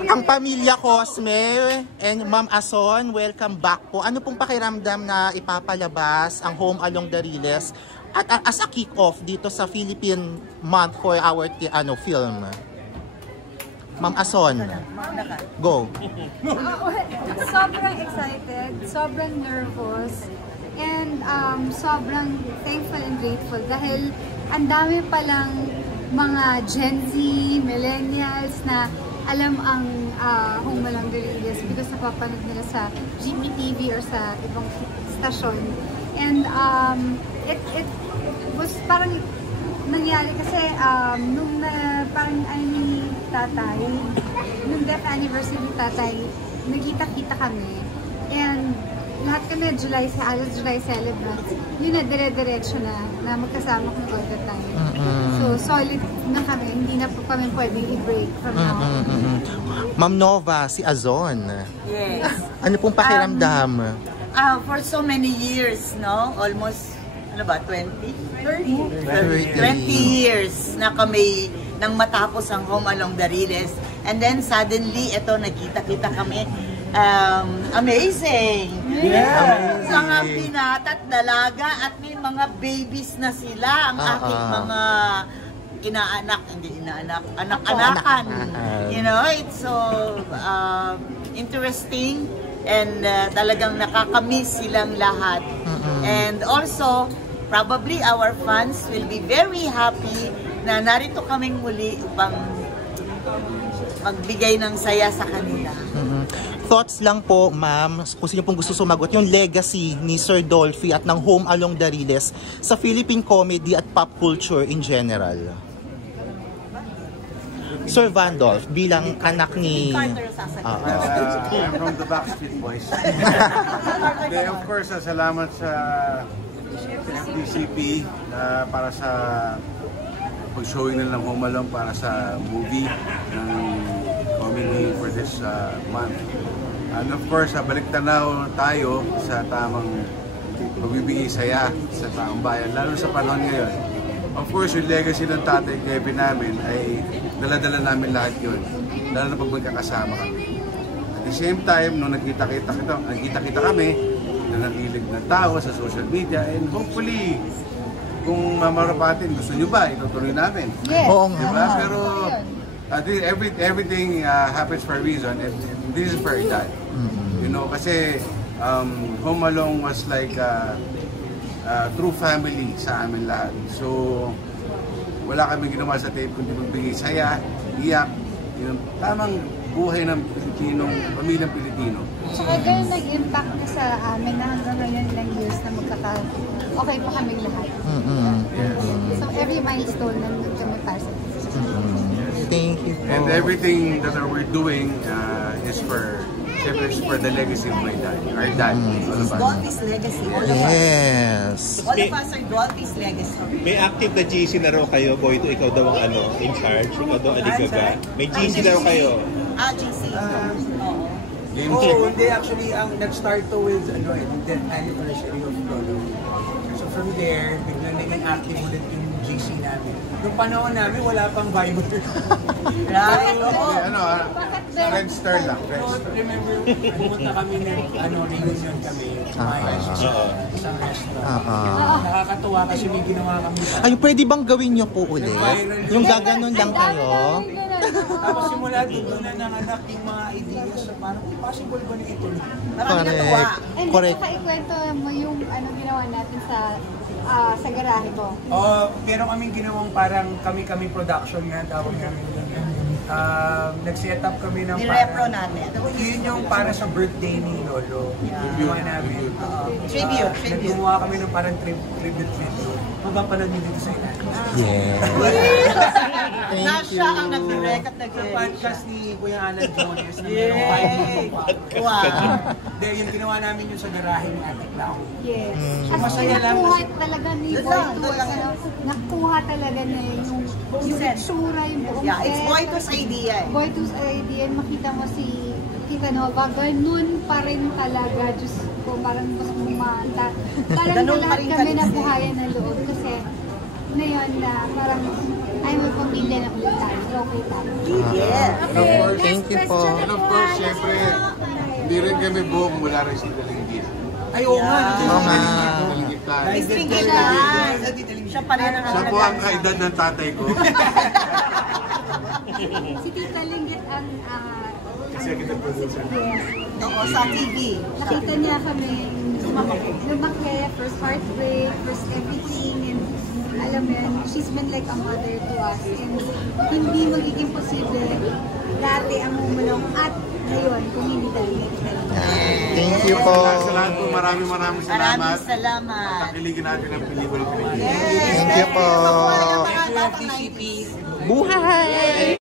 Ang pamilya Cosme and Ma'am Ason, welcome back po. Ano pong pakiramdam na ipapalabas ang Home Along the Riles at as a kick-off dito sa Philippine Month for our film? Ma'am Ason, go. Sobrang excited, sobrang nervous, and sobrang thankful and grateful dahil ang dami palang mga Gen Z, millennials na alam ang Home Along the Riles because napapanood nila sa GPTV or sa ibang stasyon. And it was parang nangyari kasi nung parang ni tatay, nung death anniversary ni tatay, nagkita-kita kami. And lahat kami halos July celebrants. Yun na, dire-diretso na magkasama kami all the time. So, solid na kami. Hindi na po kami pwedeng i-break from now. Ma'am Nova, si Azon. Yes. Ano pong pakiramdam? For so many years, no? Almost, 20? 30 years na kami nang matapos ang Home Along the Riles. And then, suddenly, ito, nagkita-kita kami. Amazing! Yeah. Mga binata at dalaga at may mga babies na sila. Ang aking mga anak-anakan. You know, it's so interesting and talagang nakakamiss silang lahat. And also, probably our fans will be very happy na narito kaming muli upang magbigay ng saya sa kanila. Thoughts lang po, ma'am, kung sino pong gusto sumagot, yung legacy ni Sir Dolphy at ng Home Along the Riles sa Philippine comedy at pop culture in general. Sir Vandolph, bilang anak ni... I'm from the Backstreet Boys. Of course, salamat sa FDCP para sa pag-showing na ng Home Along para sa movie ng comedy for this month. And of course, balik tanaw tayo sa tamang magbibigay saya sa taong bayan, lalo sa panahon ngayon. Of course, yung legacy ng tatay Kevin namin ay dala-dala namin lahat yun, lalo na pag magkakasama kami. At the same time, nung nagkita-kita kami, na nakilig ng tao sa social media, and hopefully, kung mamarapatin, gusto nyo ba, itutuloy namin. Yes. Diba? Pero everything happens for a reason, and this is for that. You know, kasi Home Along was like true family sa amin lahat. So, wala kami ginawa sa tape kundi magbigay saya, iyak, yung tamang buhay ng Pilipinong, pamilyang Pilipino. Tsaka ganun nag-impact ka sa amin na hanggang ngayon ilang years na okay pa kaming lahat. So every milestone na kami para sa Thank you. And everything that we're doing is for the legacy of my dad, our dad. Dolphy's legacy. Yes. All of us are Dolphy's legacy. May active na GC na raw kayo, Boy, ikaw daw ang in charge, ikaw daw aligaga. May GC na raw kayo. GC. Hindi, actually, nag-start to with the 10th anniversary of Lolo. So from there, biglang naging active ulit yung GC namin. Noong panahon namin, wala pang Viber. Friendster lang. Remember, pumunta kami reunion kami. Isang restaurant. Nakakatuwa kasi may ginawa kami. Ay, pwede bang gawin niyo po ulit? Yung gaganon lang kayo? Tapos simula doon na nanganak yung mga ideas na parang possible ba na ito? Correct. And Correct. ikwento mo yung ginawa natin sa garahe ko. Meron kaming ginawang parang kami-kami production nga tawag namin doon. Nag-set up kami ng Nirepro natin. Yun yung para sa birthday ni Lolo. Yung namin. Tribute. Naggumawa kami ng parang tribute video. Mapapanood nyo dito sa ilan. Yes. Thank you. Siya ang nag-direct at podcast ni Kuya Alan Jones na meron 5 Wow. Then yung ginawa namin yung sa garahe ni Ate Clau. Yes. So, As masaya lang. nakuha talaga ni Boy nakuha talaga na yung itsura, yung buong Yeah, it's Boyto's idea. Boyto's idea. Makita mo si Tita Nova, ganun pa rin talaga. Diyos ko, parang gusto mong manta. Parang lahat kami nabuhayan ng loob kasi ngayon na parang ay may pamilya na ulit tayo. Okay tayo. Yes. And of course, Thank you po. and of course, syempre, hindi rin kami buong mula rin si Dalinggit. Ay, oo nga. Oo nga. Missing siya. Siya pa rin ang Siya po ang kaedad ng tatay ko. Si Tita Linggit ang Executive producer. yes. Oo, sa TV. Nakita niya kami lumaki, first heartbreak, first everything, and alam mo yan, she's been like a mother to us. And hindi magiging posible dati ang Humulong at ngayon kung hindi talaga. Thank you po. Sa lahat po, maraming salamat. Maraming salamat. Nakiligin natin ang pelikula. Yes. Thank you po. Makuha ng mga batang 90s. Buhay!